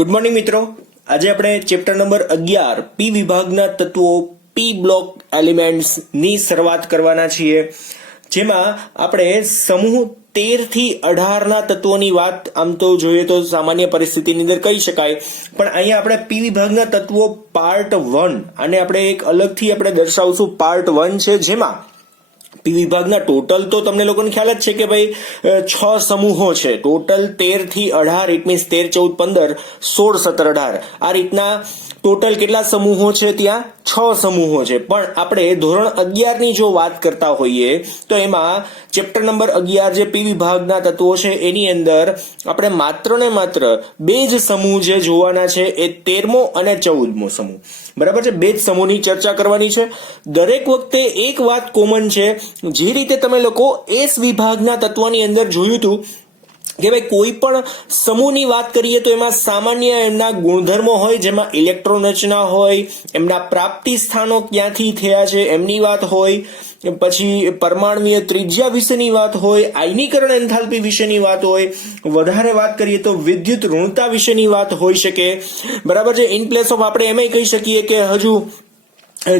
Good morning મિત્રો. આજે આપણે ચેપ્ટર નંબર 11 પી વિભાગના તત્વો પી બ્લોક એલિમેન્ટ્સ ની શરૂઆત કરવાના છીએ, જેમાં આપણે સમૂહ 13 થી 18 ના તત્વોની વાત આમ તો જોઈએ તો સામાન્ય પરિસ્થિતિની અંદર કહી શકાય, પણ અહીંયા આપણે પી વિભાગના તત્વો પાર્ટ 1 અને આપણે એક અલગથી આપણે દર્શાવશું પાર્ટ 1 છે, જેમાં પી વિભાગના ટોટલ તો તમને લોકોને ખ્યાલ જ છે કે ભાઈ 6 સમૂહો છે. ટોટલ 13 થી 18 ઇટ મીન્સ 13, 14, 15, 16, 17, 18 આ રીતના ટોટલ કેટલા સમૂહો છે? ત્યાં 6 સમૂહો છે. પણ આપણે ધોરણ 11 ની જો વાત કરતા હોઈએ તો એમાં ચેપ્ટર નંબર 11 જે પી વિભાગના તત્વો છે એની અંદર આપણે માત્ર ને માત્ર 2 જ સમૂહ જે જોવાના છે, એ 13મો અને 14મો સમૂહ. બરાબર છે, 2 જ સમૂહની ચર્ચા કરવાની છે. દરેક વખતે એક વાત કોમન છે, જે રીતે તમે લોકો એસ વિભાગના તત્વની અંદર જોયું હતું કે ભાઈ કોઈ પણ સમૂહની વાત કરીએ તો એમાં સામાન્ય એમના ગુણધર્મો હોય, જેમાં ઇલેક્ટ્રોન રચના હોય, એમના પ્રાપ્તિ સ્થાનો ક્યાંથી થયા છે એમની વાત હોય, પછી પરમાણુય ત્રિજ્યા વિશેની વાત હોય, આયનીકરણ એન્થાલ્પી વિશેની વાત હોય, વધારે વાત કરીએ તો વિદ્યુત ઋણતા વિશેની વાત હોઈ શકે. બરાબર છે. ઇન પ્લેસ ઓફ આપણે એમ કહી શકીએ કે હજુ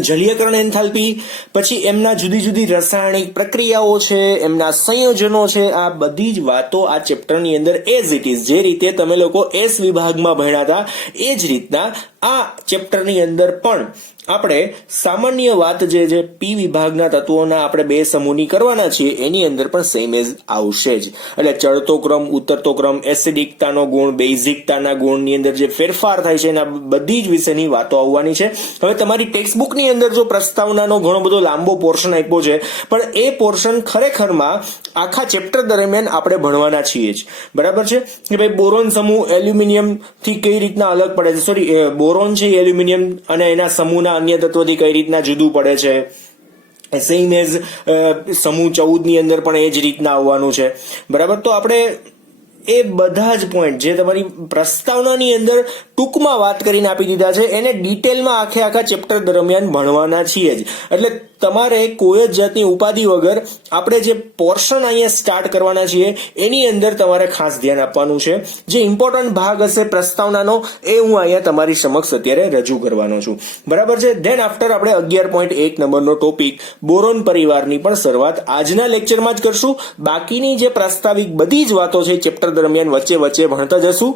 જલીયકરણ એન્થાલ્પી, પછી એમના જુદી જુદી રાસાયણિક પ્રક્રિયાઓ છે, એમના સંયોજનો છે, આ બધી જ વાતો આ ચેપ્ટરની અંદર એઝ ઇટ ઇઝ જે રીતે તમે લોકો એસ વિભાગમાં ભણ્યા હતા એ જ રીતના આ ચેપ્ટરની અંદર પણ આપણે સામાન્ય વાત જે છે પી વિભાગના તત્વોના આપણે 2 સમૂહની કરવાના છીએ, એની અંદર પણ સેમ એઝ આવશે જ. એટલે ચડતો ક્રમ, ઉતરતો ક્રમ, એસિડિકતાનો ગુણ, બેઝિકતાના ગુણની અંદર જે ફેરફાર થાય છે એના બધી જ વિશેની વાતો આવવાની છે. હવે તમારી ટેક્સ્ટ બુકની અંદર જો પ્રસ્તાવનાનો ઘણો બધો લાંબો પોર્શન આપ્યો છે, પણ એ પોર્શન ખરેખરમાં આખા ચેપ્ટર દરમિયાન આપણે ભણવાના છીએ જ. બરાબર છે કે ભાઈ બોરોન સમૂહ એલ્યુમિનિયમ થી કઈ રીતના અલગ પડે છે, સોરી બોરોન છે એલ્યુમિનિયમ અને એના સમૂહના અન્ય તત્વોથી કઈ રીતના જુદું પડે છે. સેમ એઝ સમૂહ 14 ની અંદર પણ એ જ રીતના આવવાનું છે. બરાબર, તો આપણે એ બધા જ પોઈન્ટ જે તમારી પ્રસ્તાવનાની અંદર ટૂંકમાં વાત કરીને આપી દીધા છે, એને ડિટેલમાં આખા ચેપ્ટર દરમિયાન ભણવાના છીએ જ. એટલે તમારે કોઈ જ જાતની ઉપાધિ વગર આપણે જે પોર્શન અહીંયા સ્ટાર્ટ કરવાના છીએ એની અંદર તમારે ખાસ ધ્યાન આપવાનું છે. જે ઇમ્પોર્ટન્ટ ભાગ હશે પ્રસ્તાવનાનો એ હું અહીંયા તમારી સમક્ષ અત્યારે રજૂ કરવાનો છું. બરાબર છે. ધેન આફ્ટર આપણે 11.1 નંબરનો ટોપિક બોરોન પરિવારની પણ શરૂઆત આજના લેક્ચરમાં જ કરશું. બાકીની જે પ્રાસ્તાવિક બધી જ વાતો છે ચેપ્ટર દરમિયાન વચ્ચે ભણતા જશું.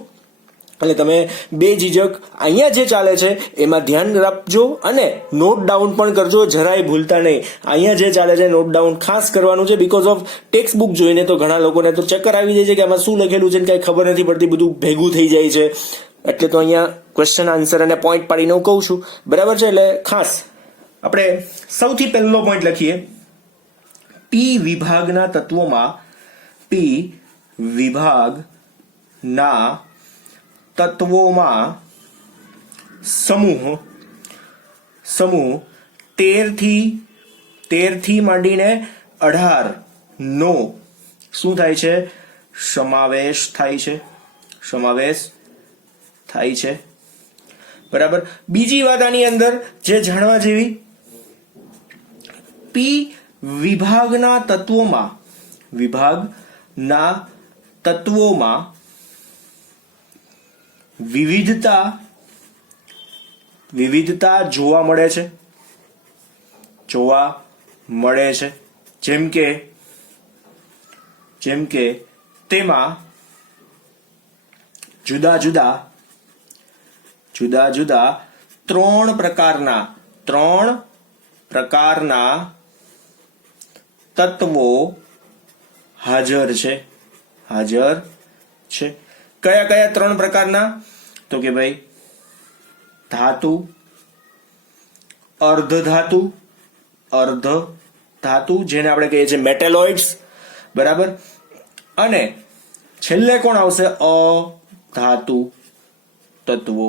એટલે તમે બેઝિજક અહીંયા જે ચાલે છે એમાં ધ્યાન રાખજો અને નોટ ડાઉન પણ કરજો, જરાય ભૂલતા નહીં. અહીંયા જે ચાલે છે નોટ ડાઉન ખાસ કરવાનું છે, બીકોઝ ઓફ ટેક્સ્ટ બુક જોઈને તો ઘણા લોકોને તો ચક્કર આવી જાય છે કે આમાં શું લખેલું છે ને કઈ ખબર નથી પડતી, બધું ભેગું થઈ જાય છે. એટલે તો અહીંયા ક્વેશ્ચન આન્સર અને પોઈન્ટ પાડીને હું કહું છું. બરાબર છે. એટલે ખાસ આપણે સૌથી પહેલો પોઈન્ટ લખીએ, પી વિભાગના તત્વોમાં પી વિભાગના તત્વોમાં સમૂહ 13 થી માંડીને 18 નો શું થાય છે? સમાવેશ થાય છે. બરાબર. બીજી વાત આની અંદર જે જાણવા જેવી, પી વિભાગના તત્વોમાં વિવિધતા જોવા મળે છે. જેમ કે તેમાં જુદા જુદા 3 પ્રકારના તત્વો હાજર છે. કયા 3 પ્રકારના? તો કે ભાઈ ધાતુ, અર્ધધાતુ જેને આપણે કહીએ છીએ મેટેલોઇડ્સ. બરાબર. અને છેલ્લે કોણ આવશે? અધાતુ તત્વો.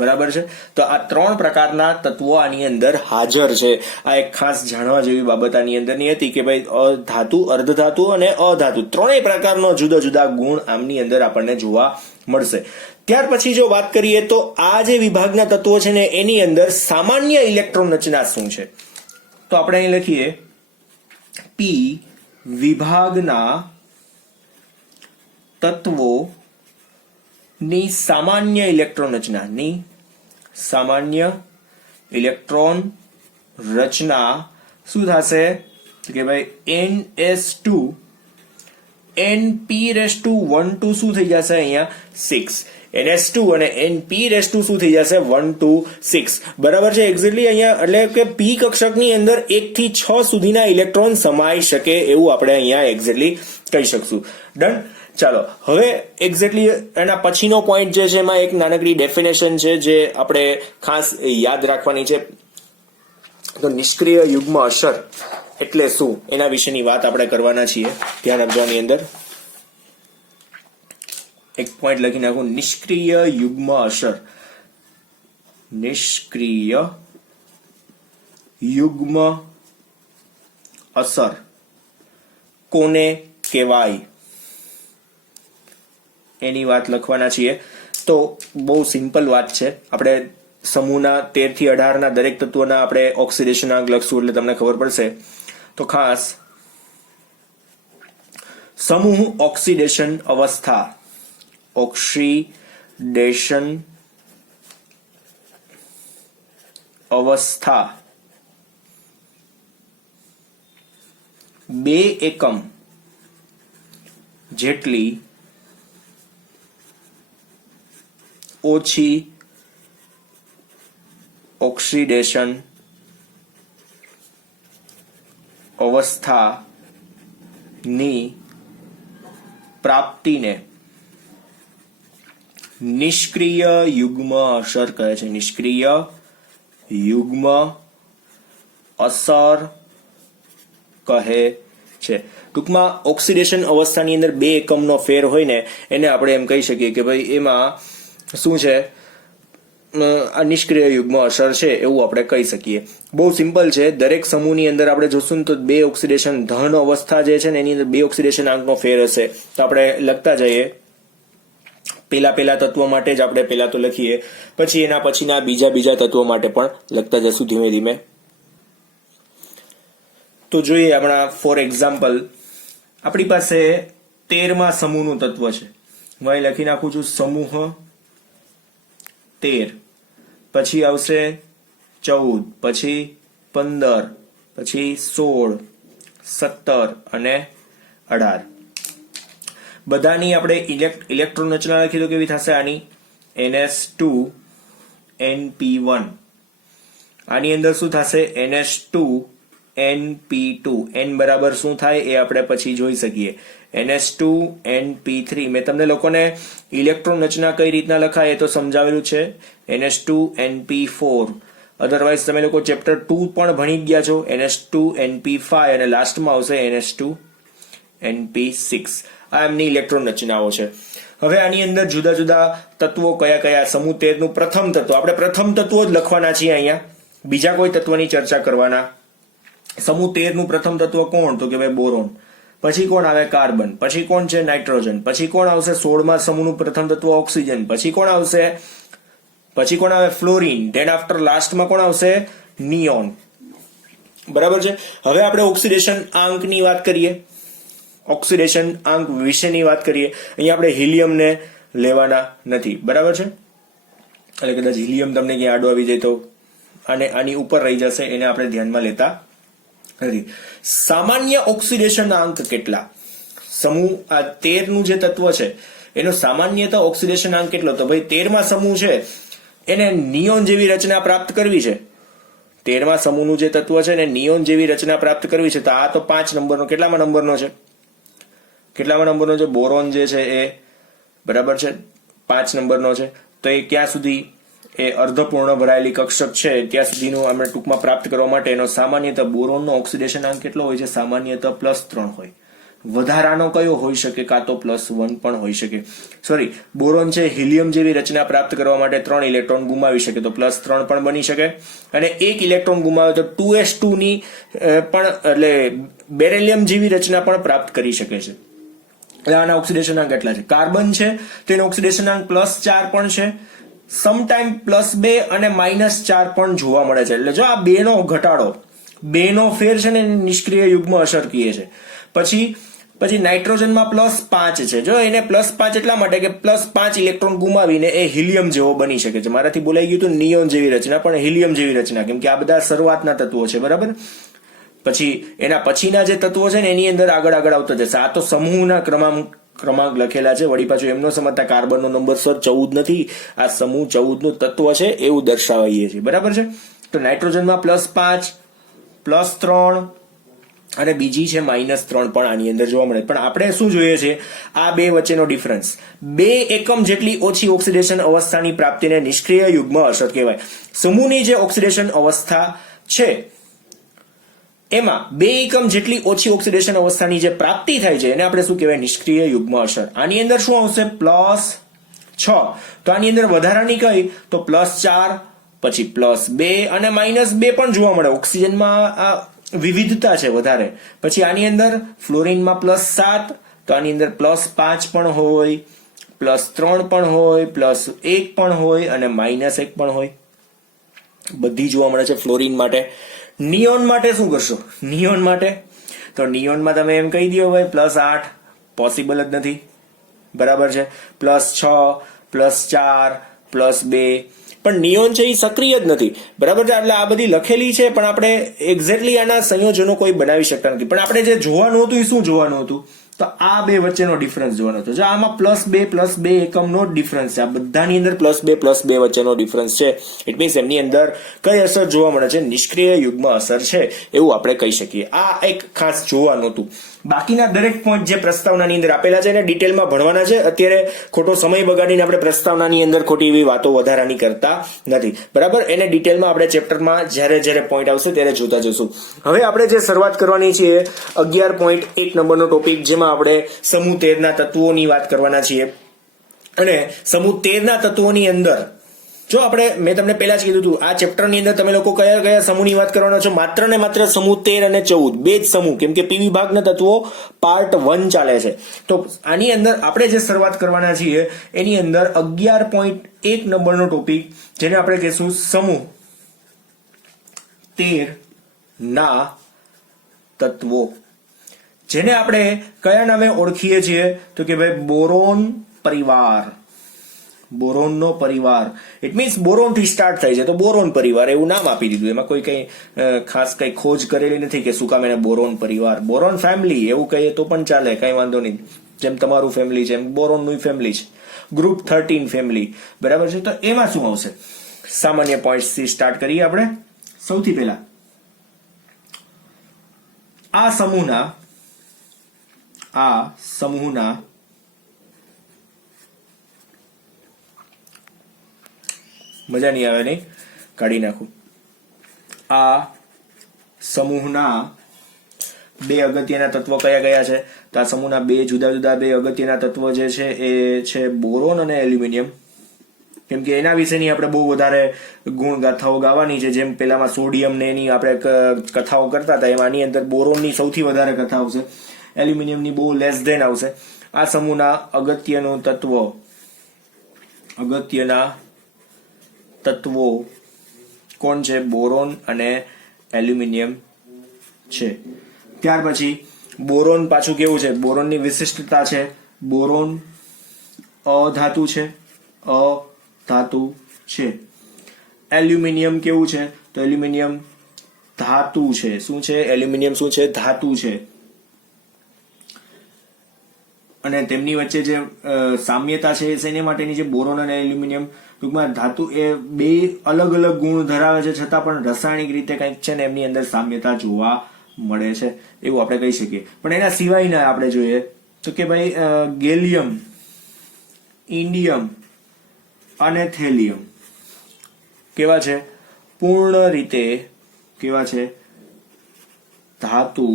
બરાબર છે. તો આ 3 પ્રકારના તત્વો આની અંદર હાજર છે. આ એક ખાસ જાણવા જેવી બાબત આની અંદરની હતી કે ભાઈ ધાતુ, અર્ધધાતુ અને અધાતુ 3 પ્રકારનો જુદા જુદા ગુણ આમની અંદર આપણને જોવા મળશે. ત્યાર પછી જો વાત કરીએ તો આ જે વિભાગના તત્વો છે ને એની અંદર સામાન્ય ઇલેક્ટ્રોન રચના શું છે? તો આપણે અહીં લખીએ પી વિભાગના તત્વો ની સામાન્ય ઇલેક્ટ્રોન રચના શું થશે કે ભાઈ NS2 Np⁻² શું થઈ જશે અહીંયા 6 NS2 અને Np⁻² શું થઈ જશે 1 2 6 બરાબર છે એક્ઝેક્ટલી અહીંયા એટલે કે p કક્ષકની અંદર 1 થી 6 સુધીના ઇલેક્ટ્રોન સમાઈ શકે એવું આપણે અહીંયા એક્ઝેક્ટલી કહી શકશું ડન ચાલો હવે એક્ઝેક્ટલી એના પછીનો પોઈન્ટ જે છે એમાં એક નાનકડી ડેફિનેશન છે જે આપણે ખાસ યાદ રાખવાની છે તો નિષ્ક્રિય યુગ્મ અસર એટલે શું એના વિશેની વાત આપણે કરવાના છીએ ધ્યાન આપજો આની અંદર એક પોઈન્ટ લખી નાખું નિષ્ક્રિય યુગ્મ અસર કોને કહેવાય એની વાત લખવાના છીએ તો બહુ સિમ્પલ વાત છે આપણે સમૂહના 13 થી 18 ના દરેક તત્વોના આપણે ઓક્સિડેશન આંક લખશું એટલે તમને ખબર પડશે તો ખાસ સમૂહ ઓક્સિડેશન અવસ્થા 2 એકમ જેટલી ઓછી ઓક્સિડેશન અવસ્થાની પ્રાપ્તિને નિષ્ક્રિય યુગ્મ અસર કહે છે નિષ્ક્રિય યુગ્મ અસર કહે છે ટૂંકમાં ઓક્સિડેશન અવસ્થાની અંદર 2 એકમનો ફેર હોય ને એને આપણે એમ કહી શકીએ કે ભાઈ એમાં શું છે આ નિષ્ક્રિય યુગ્મ અસર છે એવું આપણે કહી શકીએ બહુ સિમ્પલ છે દરેક સમૂહની અંદર આપણે જોશું તો 2 ઓક્સિડેશન ધન અવસ્થા જે છે ને એની અંદર 2 ઓક્સિડેશન આંકનો ફેર હશે તો આપણે લખતા જઈએ પેલા તત્વો માટે જ આપણે પેલા તો લખીએ પછી એના પછીના બીજા તત્વો માટે પણ લખતા જશું ધીમે ધીમે તો જોઈએ આપણા ફોર એક્ઝામ્પલ આપણી પાસે 13મા સમૂહનું તત્વ છે હું અહીં લખી નાખું છું સમૂહ 13 પછી આવશે 14 પછી 15 પછી 16 17 અને 18 બધાની આપણે ઇલેક્ટ્રોન રચના લખી તો કેવી થશે આની NS2 Np1 આની અંદર શું થશે NS2 Np2 n બરાબર શું થાય એ આપણે પછી જોઈ શકીએ NS2 Np3 મેં તમને લોકોને ઇલેક્ટ્રોન રચના કઈ રીતના લખાય એ તો સમજાવેલું છે NS2 Np4 અધરવાઇઝ તમે લોકો ચેપ્ટર 2 પણ ભણી ગયા છો NS2 Np5 અને લાસ્ટમાં આવશે NS2 Np6 આ એમની ઇલેક્ટ્રોન રચનાઓ છે હવે આની અંદર જુદા જુદા તત્વો કયા સમૂહ 13 નું પ્રથમ તત્વ આપણે પ્રથમ તત્વો જ લખવાના છીએ અહીંયા બીજા કોઈ તત્વની ચર્ચા કરવાના સમૂહ 13 નું પ્રથમ તત્વ કોણ તો કે ભાઈ બોરોન પછી કોણ આવે કાર્બન પછી કોણ છે નાઇટ્રોજન પછી કોણ આવશે 16મા સમૂહનું પ્રથમ તત્વ ઓક્સિજન પછી કોણ આવે ફ્લોરિન ધેન આફ્ટર લાસ્ટમાં કોણ આવશે નિયોન બરાબર છે હવે આપણે ઓક્સિડેશન આંકની વાત કરીએ ઓક્સિડેશન આંક વિશેની વાત કરીએ અહીંયા આપણે હિલિયમને લેવાના નથી બરાબર છે એટલે કદાચ હિલિયમ તમને ક્યાં આડો આવી જાય તો આની ઉપર રહી જશે એને આપણે ધ્યાનમાં લેતા નથી સામાન્ય ઓક્સિડેશન આંક કેટલા સમૂહ આ 13 નું જે તત્વ છે એનો સામાન્યતઃ ઓક્સિડેશન આંક કેટલો તો ભાઈ 13મા સમૂહ છે એને નિયોન જેવી રચના પ્રાપ્ત કરવી છે 13મા સમૂહનું જે તત્વ છે ને નિયોન જેવી રચના પ્રાપ્ત કરવી છે તો આ તો 5 નંબરનો કેટલામાં નંબરનો છે બોરોન જે છે એ બરાબર છે 5 નંબરનો છે તો એ ક્યાં સુધી એ અર્ધપૂર્ણ ભરાયેલી કક્ષક છે ત્યાં સુધીનું આપણે ટૂંકમાં પ્રાપ્ત કરવા માટે એનો સામાન્યતઃ બોરોનનો ઓક્સિડેશન આંક કેટલો હોય છે સામાન્યતઃ +3 હોય વધારાનો કયો હોઈ શકે કાં તો +1 પણ હોઈ શકે સોરી બોરોન છે હિલિયમ જેવી રચના પ્રાપ્ત કરવા માટે 3 ઇલેક્ટ્રોન ગુમાવી શકે તો +3 પણ બની શકે અને 1 ઇલેક્ટ્રોન ગુમાવે તો 2s2 ની પણ એટલે બેરિલિયમ જેવી રચના પણ પ્રાપ્ત કરી શકે છે એટલે આના ઓક્સિડેશન આંક કેટલા છે કાર્બન છે તો એનો ઓક્સિડેશન આંક +4 પણ છે સમટાઈમ +2 અને -4 પણ જોવા મળે છે એટલે જો આ 2 નો ઘટાડો 2 નો ફેર છે ને નિષ્ક્રિય યુગ્મ અસર કહીએ છે પછી પછી નાઇટ્રોજનમાં +5 છે. જો એને +5 એટલા માટે કે +5 ઇલેક્ટ્રોન ગુમાવીને એ હિલિયમ જેવો બની શકે છે. મારાથી બોલાઈ ગયું હતું નિયોન જેવી રચના, પણ હિલિયમ જેવી રચના, કેમ કે આ બધા શરૂઆતના તત્વો છે, બરાબર. પછી એના પછીના જે તત્વો છે ને એની અંદર આગળ આવતા જશે. આ તો સમૂહના ક્રમાંક લખેલા છે. વળી પાછું એમનો સમજતા કાર્બનનો નંબર 14 નથી, આ સમૂહ 14 નું તત્વ છે એવું દર્શાવીએ છીએ, બરાબર છે. તો નાઇટ્રોજનમાં +5, +3 અને બીજી છે -3 પણ આની અંદર જોવા મળે. પણ આપણે શું જોઈએ છે, આ બે વચ્ચેનો ડિફરન્સ. 2 એકમ જેટલી ઓછી ઓક્સિડેશન અવસ્થાની પ્રાપ્તિને નિષ્ક્રિય યુગ્મ અસર કહેવાય. સમૂહની જે ઓક્સિડેશન અવસ્થા છે એમાં 2 એકમ જેટલી ઓછી ઓક્સિડેશન અવસ્થાની જે પ્રાપ્તિ થાય છે એને આપણે શું કહેવાય, નિષ્ક્રિય યુગ્મ અસર. આની અંદર શું આવશે, +6. તો આની અંદર વધારાની કઈ, તો +4, પછી +2 અને -2 પણ જોવા મળે. ઓક્સિજનમાં આ વિવિધતા છે વધારે. પછી આની અંદર ફ્લોરિનમાં +7, તો આની અંદર +5 પણ હોય, +3 પણ હોય, +1 પણ હોય અને -1 પણ હોય. બધી જોવા મળે છે ફ્લોરિન માટે. નિયોન માટે શું કરશો, નિયોન માટે તો નિયોનમાં તમે એમ કહી દો ભાઈ +8 પોસિબલ જ નથી, બરાબર છે. +6, +4, +2 પણ નિયોન છે એ સક્રિય જ નથી, બરાબર છે. એટલે આ બધી લખેલી છે પણ આપણે એક્ઝેક્ટલી આના સંયોજનો કોઈ બનાવી શકતા નથી. પણ આપણે જે જોવાનું હતું એ શું જોવાનું હતું, તો આ બે વચ્ચેનો ડિફરન્સ જોવાનો હતો. જો આમાં +2 એકમનો ડિફરન્સ છે, આ બધાની અંદર +2 વચ્ચેનો ડિફરન્સ છે. ઇટ મીન્સ એમની અંદર કઈ અસર જોવા મળે છે, નિષ્ક્રિય યુગ્મ અસર છે એવું આપણે કહી શકીએ. આ એક ખાસ જોવાનું હતું. બાકીના દરેક પોઈન્ટ જે પ્રસ્તાવનાની અંદર આપેલા છે એને ડિટેલમાં ભણવાના છે. અત્યારે ખોટો સમય બગાડીને આપણે પ્રસ્તાવનાની અંદર ખોટી એવી વાતો વધારાની કરતા નથી, બરાબર. એને ડિટેલમાં આપણે ચેપ્ટરમાં જ્યારે પોઈન્ટ આવશે ત્યારે જોતા જશું. હવે આપણે જે શરૂઆત કરવાની છે 11.1 નંબરનો ટોપિક, જેમાં આપણે સમૂહ 13 ના તત્વોની વાત કરવાના છીએ. અને સમૂહ 13 ના તત્વોની અંદર જો મેં તમને પહેલા જ કીધું હતું, આ ચેપ્ટરની અંદર તમે લોકો કયા સમૂહની વાત કરવાના છો, માત્ર ને માત્ર સમૂહ 13 અને 14 બે જ સમૂહ, કેમ કે પી વિભાગના તત્વો પાર્ટ 1 ચાલે છે. તો આની અંદર આપણે જે શરૂઆત કરવાના છીએ એની અંદર 11.1 નંબરનો ટોપિક, જેને આપણે કહીશું સમૂહ 13 ના તત્વો, જેને આપણે કયા નામે ઓળખીએ છીએ, તો કે ભાઈ બોરોન પરિવાર. બોરોનનો પરિવાર, ઇટ મીન્સ બોરોન થી સ્ટાર્ટ થાય છે તો બોરોન પરિવાર એવું નામ આપી દીધું. એમાં કોઈ કઈ ખાસ કઈ ખોજ કરેલી નથી કે શું કામ એને બોરોન પરિવાર, બોરોન ફેમિલી એવું કહીએ તો પણ ચાલે, કઈ વાંધો નહીં. જેમ તમારું ફેમિલી છે એમ બોરોનનું ફેમિલી છે. ગ્રુપ 13 ફેમિલી, બરાબર છે. તો એમાં શું આવશે, સામાન્ય પોઈન્ટ થી સ્ટાર્ટ કરીએ આપણે. સૌથી પહેલા આ સમૂહના મજા નહીં આવે નહીં, કાઢી નાખું. આ સમૂહના બે અગત્યના તત્વો કયા છે, તો આ સમૂહના બે જુદા બે અગત્યના તત્વો જે છે એ છે બોરોન અને એલ્યુમિનિયમ. કેમ કે એના વિશેની આપણે બહુ વધારે ગુણ ગાથાઓ ગાવાની છે. જેમ પેલામાં સોડિયમ ને એની આપણે કથાઓ કરતા હતા, એમાં આની અંદર બોરોનની સૌથી વધારે કથા આવશે, એલ્યુમિનિયમની બહુ લેસ ધેન આવશે. આ સમૂહના અગત્યના તત્વો કોણ છે, બોરોન અને એલ્યુમિનિયમ છે. ત્યાર પછી બોરોન પાછું કેવું છે, બોરોનની વિશિષ્ટતા છે, બોરોન અધાતુ છે. એલ્યુમિનિયમ કેવું છે, તો એલ્યુમિનિયમ ધાતુ છે. શું છે, એલ્યુમિનિયમ શું છે, ધાતુ છે. અને તેમની વચ્ચે જે સામ્યતા છે એની માટેની જે બોરોન અને એલ્યુમિનિયમ ટૂંકમાં ધાતુ એ બે અલગ અલગ ગુણ ધરાવે છે, છતાં પણ રાસાયણિક રીતે કંઈક છે ને એમની અંદર સામ્યતા જોવા મળે છે એવું આપણે કહી શકીએ. પણ એના સિવાયના આપણે જોઈએ તો કે ભાઈ ગેલિયમ, ઇન્ડિયમ અને થેલિયમ કેવા છે, પૂર્ણ રીતે કેવા છે, ધાતુ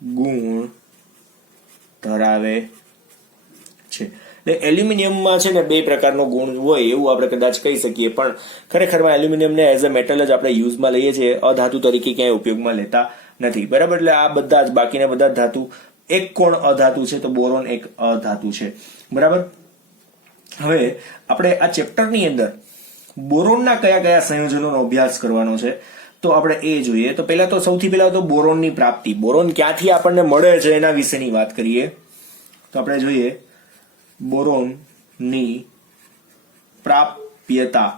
ગુણ ધરાવે છે. એલ્યુમિનિયમમાં છે ને બે પ્રકારનો ગુણ હોય એવું આપણે કદાચ કહી શકીએ, પણ ખરેખરમાં એલ્યુમિનિયમને એઝ અ મેટલ જ આપણે યુઝમાં લઈએ છીએ, અધાતુ તરીકે ક્યાંય ઉપયોગમાં લેતા નથી, બરાબર. એટલે આ બધા જ બાકીના બધા ધાતુ એક કોણ અધાતુ છે, તો બોરોન એક અધાતુ છે, બરાબર. હવે આપણે આ ચેપ્ટરની અંદર બોરોનના કયા સંયોજનોનો અભ્યાસ કરવાનો છે, તો આપણે એ જોઈએ. તો સૌથી પહેલા તો બોરોનની પ્રાપ્તિ. બોરોન ક્યાંથી આપણને મળે છે એના વિશેની વાત કરીએ તો આપણે જોઈએ બોરોનની પ્રાપ્યતા.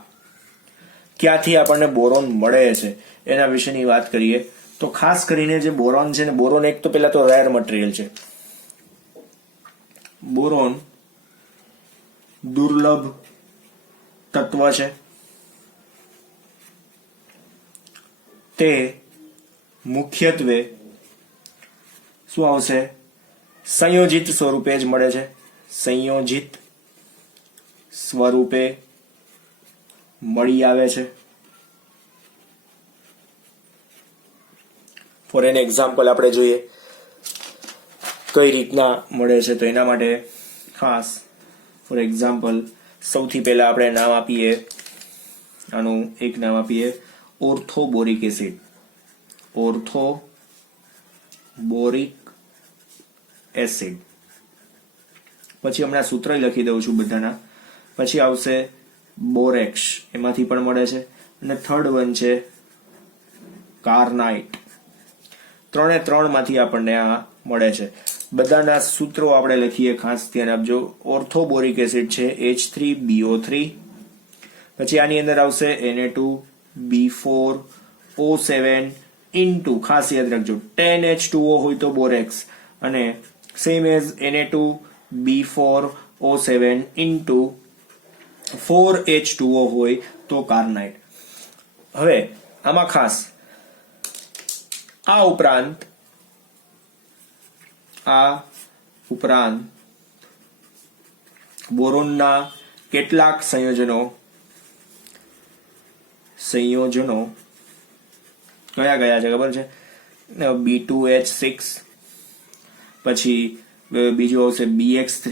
ક્યાંથી આપણને બોરોન મળે છે એના વિશેની વાત કરીએ તો ખાસ કરીને જે બોરોન છે ને, બોરોન એક તો પેલા તો રેર મટીરિયલ છે. બોરોન દુર્લભ તત્વ છે. તે મુખ્યત્વે શું આવશે? સંયોજિત સ્વરૂપે જ મળે છે. સંયોજિત સ્વરૂપે મળી આવે છે. ફોર એન એક્ઝામ્પલ આપણે જોઈએ કઈ રીતના મળે છે. તો એના માટે ખાસ ફોર એક્ઝામ્પલ સૌથી પહેલા આપણે નામ આપીએ, આનું એક નામ આપીએ ઓર્થોબોરિક એસિડ. ઓર્થોબોરિક એસિડ. પછી હમણાં સૂત્ર લખી દઉં છું બધાના. પછી આવશે બોરેક્સ, એમાંથી પણ મળે છે. અને થર્ડ વન છે કાર્નાઇટ. 3 એ 3 માંથી આપણને આ મળે છે. બધાના સૂત્રો આપણે લખીએ, ખાસ ધ્યાન આપજો. ઓર્થોબોરિક એસિડ છે H3BO3. પછી આની અંદર આવશે Na2B4O7 ઇન્ટુ, ખાસ યાદ રાખજો, 10H2O હોય તો બોરેક્સ અને same as Na2B4O7 into 4H2O હોય તો કાર્નાઇટ. હવે આમાં ખાસ આ ઉપરાંત બોરોનના કેટલાક સંયોજનો કયા કયા છે ખબર છે? B2H6, પછી બીજું આવશે BX3,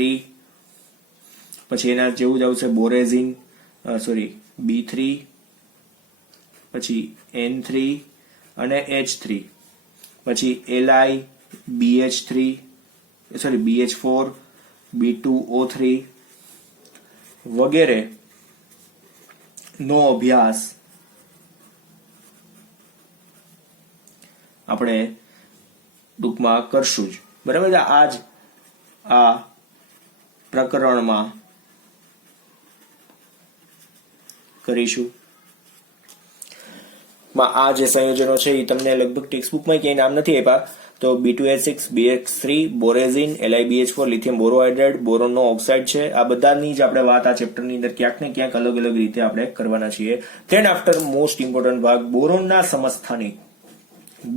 પછી એના જેવું જ આવશે બોરેઝિન, B3, પછી N3 અને H3, પછી BH4, B2O3 વગેરે નો અભ્યાસ આપણે ટૂંકમાં કરશું જ. બરાબર છે. આ પ્રકરણમાં કરીશું. આ જે સંયોજનો છે એ તમને લગભગ ટેક્સ્ટબુકમાં ક્યાંય નામ નથી આપ્યા. તો B2H6, BX3, બોરેઝિન, LiBH4, lithium બોરોહાઇડ્રેટ, બોરોનનો oxide છે. આ બધાની જ આપણે વાત આ ચેપ્ટરની અંદર ક્યાંક ને ક્યાંક અલગ અલગ રીતે આપણે કરવાના છીએ. ધેન આફ્ટર મોસ્ટ ઇમ્પોર્ટન્ટ ભાગ બોરોનના સમસ્થાનિક.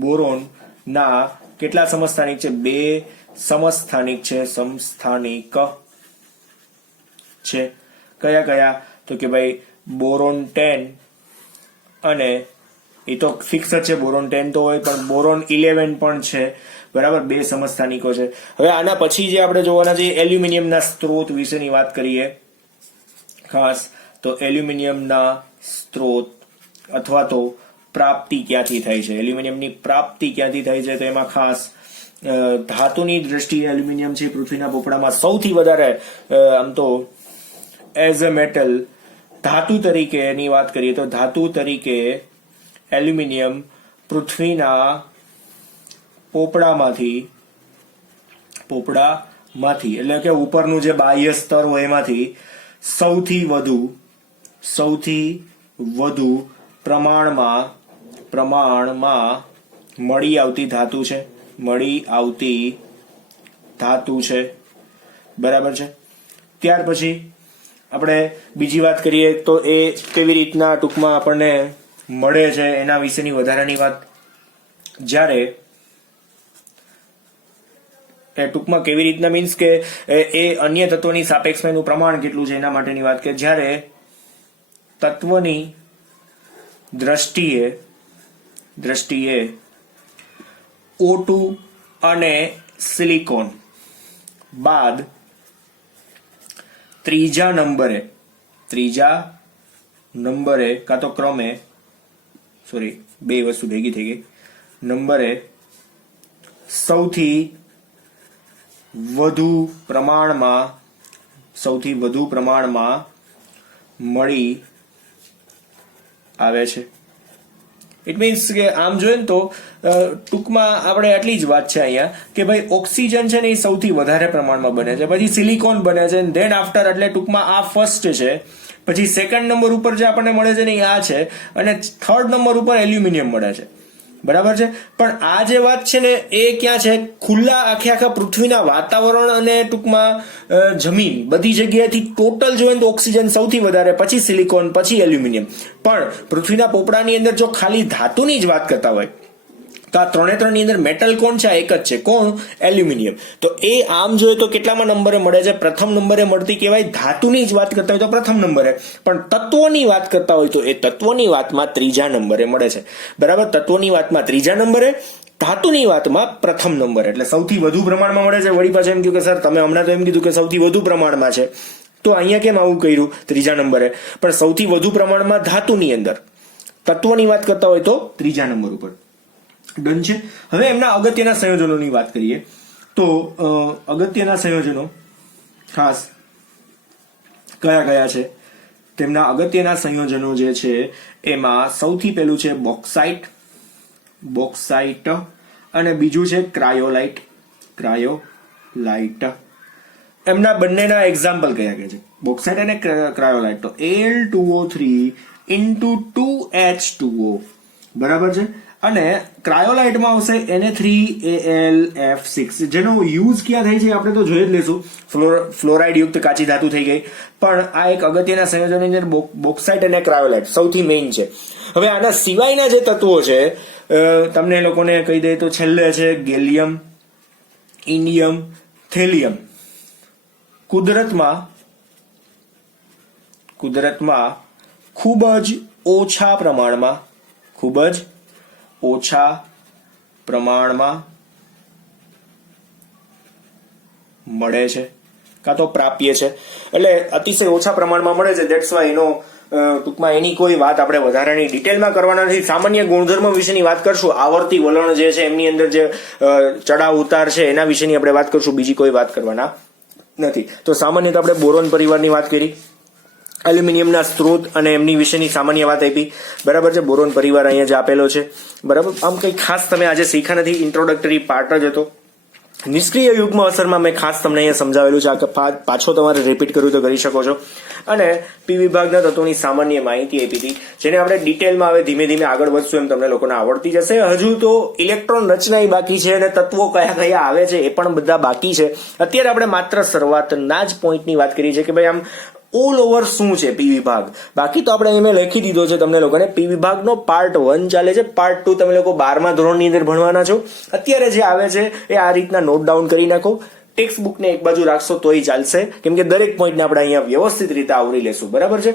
બોરોનના કેટલા સમસ્થાનિક છે? 2 સમસ્થાનિક છે. સમસ્થાનિક છે કયા કયા? તો કે ભાઈ બોરોન 10 અને એ તો ફિક્સ જ છે, બોરોન 10 તો હોય, પણ બોરોન 11 પણ છે. બરાબર, 2 સમસ્થાનિકો છે. હવે આના પછી જે આપણે જોવાના છે એલ્યુમિનિયમના સ્ત્રોત વિશેની વાત કરીએ ખાસ. તો એલ્યુમિનિયમના સ્ત્રોત અથવા તો પ્રાપ્તિ ક્યાંથી થાય છે? એલ્યુમિનિયમની પ્રાપ્તિ ક્યાંથી થાય છે? તો એમાં ખાસ ધાતુની દ્રષ્ટિએ એલ્યુમિનિયમ છે પૃથ્વીના પોપડામાં સૌથી વધારે આમ તો એઝ અ મેટલ ધાતુ તરીકેની વાત કરીએ તો ધાતુ તરીકે એલ્યુમિનિયમ પૃથ્વીના પોપડામાંથી એટલે કે ઉપરનું જે બાહ્ય સ્તર હોય એમાંથી સૌથી વધુ પ્રમાણમાં મળી આવતી ધાતુ છે. બરાબર છે. ત્યાર પછી આપણે બીજી વાત કરીએ તો એ કેવી રીતના ટૂંકમાં આપણને મળે છે એના વિશેની વધારાની વાત. જ્યારે એ ટૂંકમાં કેવી રીતના મીન્સ કે એ અન્ય તત્વોની સાપેક્ષમાં એનું પ્રમાણ કેટલું છે એના માટેની વાત કે જ્યારે તત્વની દ્રષ્ટિએ O2 અને સિલિકોન બાદ ત્રીજા નંબરે કાં તો ક્રમે બે વસ્તુ ભેગી થઈ ગઈ નંબરે સૌથી વધુ પ્રમાણમાં મળી આવે છે. ઇટ મીન્સ કે આમ જોઈએ ને તો ટૂંકમાં આપણે આટલી જ વાત છે અહીંયા કે ભાઈ ઓક્સિજન છે ને એ સૌથી વધારે પ્રમાણમાં બને છે, પછી સિલિકોન બને છે, ધેન આફ્ટર એટલે ટૂંકમાં આ ફર્સ્ટ છે, પછી સેકન્ડ નંબર ઉપર જે આપણને મળે છે ને એ આ છે, અને થર્ડ નંબર ઉપર એલ્યુમિનિયમ મળે છે, બરાબર છે. પણ આ જે વાત છે ને એ ક્યાં છે, ખુલ્લા આખા પૃથ્વીના વાતાવરણ અને ટૂંકમાં જમીન બધી જગ્યાએથી ટોટલ જોઈએ તો ઓક્સિજન સૌથી વધારે, પછી સિલિકોન, પછી એલ્યુમિનિયમ. પણ પૃથ્વીના પોપડાની અંદર જો ખાલી ધાતુની જ વાત કરતા હોય તો આ ત્રણની અંદર મેટલ કોણ છે? આ એક જ છે. કોણ? એલ્યુમિનિયમ. તો એ આમ જોઈએ તો કેટલામાં નંબરે મળે છે? પ્રથમ નંબરે મળતી કહેવાય. ધાતુની જ વાત કરતા હોય તો પ્રથમ નંબરે, પણ તત્વોની વાત કરતા હોય તો એ તત્વોની વાતમાં ત્રીજા નંબરે મળે છે, બરાબર. તત્વોની વાતમાં ત્રીજા નંબરે, ધાતુની વાતમાં પ્રથમ નંબરે, એટલે સૌથી વધુ પ્રમાણમાં મળે છે. વળી પાછું એમ કહ્યું કે સર તમે હમણાં તો એમ કીધું કે સૌથી વધુ પ્રમાણમાં છે, તો અહીંયા કેમ આવું કર્યું ત્રીજા નંબરે? પણ સૌથી વધુ પ્રમાણમાં ધાતુની અંદર, તત્વોની વાત કરતા હોય તો ત્રીજા નંબર ઉપર. ડન છે. હવે એમના અગત્યના સંયોજનોની વાત કરીએ તો અગત્યના સંયોજનો ખાસ કયા કયા છે? તેમના અગત્યના સંયોજનો જે છે એમાં સૌથી પહેલું છે બોક્સાઇટ અને બીજું છે ક્રાયોલાઇટ. એમના બંનેના એક્ઝામ્પલ કયા કયા છે? બોક્સાઇટ અને ક્રાયોલાઇટ. તો Al2O3 × 2H2O, બરાબર છે. અને ક્રાયોલાઇટમાં આવશે Na3Al(F6), જેનો યુઝ ક્યાં થાય છે આપણે તો જોઈ જ લેશું. ફ્લોરાઇડ યુક્ત કાચી ધાતુ થઈ ગઈ, પણ આ એક અગત્યના સંયોજનની અંદર બોક્સાઇટ અને ક્રાયોલાઇટ સૌથી મેઇન છે. હવે આના સિવાયના જે તત્વો છે તમને લોકોને કહી દે તો છેલ્લે છે ગેલિયમ, ઇન્ડિયમ, થેલિયમ. કુદરતમાં ખૂબ જ ઓછા પ્રમાણમાં મળે છે કાં તો પ્રાપ્ય છે, એટલે અતિશય ઓછા પ્રમાણમાં મળે છે. ધેટ્સ વાય એનો ટૂંકમાં એની કોઈ વાત આપણે વધારાની ડિટેલમાં કરવાના નથી. સામાન્ય ગુણધર્મ વિશેની વાત કરશું. આવર્તી વલણ જે છે એમની અંદર જે ચડાવ ઉતાર છે એના વિશેની આપણે વાત કરશું, બીજી કોઈ વાત કરવાના નથી. તો સામાન્ય તો આપણે બોરોન પરિવારની વાત કરી, એલ્યુમિનિયમના સ્ત્રોત અને એમની વિશેની સામાન્ય વાત આપી, બરાબર છે. બોરોન પરિવાર અહીંયા જ આપેલો છે, બરાબર. આમ કંઈ ખાસ તમે આજે શીખ્યા નથી, ઇન્ટ્રોડક્ટરી પાર્ટ જ હતો. નિષ્ક્રિય યુગ્મ અસરમાં મેં ખાસ તમને અહીંયા સમજાવેલું છે, પાછો તમારે રિપીટ કરવું તો કરી શકો છો. અને પી વિભાગના તત્વોની સામાન્ય માહિતી આપી હતી, જેને આપણે ડિટેલમાં હવે ધીમે ધીમે આગળ વધશું એમ તમને લોકોને આવડતી જશે. હજુ તો ઇલેક્ટ્રોન રચના બાકી છે અને તત્વો કયા કયા આવે છે એ પણ બધા બાકી છે. અત્યારે આપણે માત્ર શરૂઆતના જ પોઈન્ટની વાત કરી છે કે ભાઈ આમ ઓલ ઓવર શું છે પી વિભાગ. બાકી તો આપણે મેં લખી દીધો છે તમને લોકોને. પી વિભાગનો પાર્ટ 1 ચાલે છે, પાર્ટ 2 તમે લોકો 12મા ધોરણની અંદર ભણવાના છો. અત્યારે જે આવે છે એ આ રીતના નોટ ડાઉન કરી નાખો. ટેક્સ્ટ બુકને એક બાજુ રાખશો તોય ચાલશે, કેમ કે દરેક પોઈન્ટને આપણે અહીંયા વ્યવસ્થિત રીતે આવરી લેશું, બરાબર છે.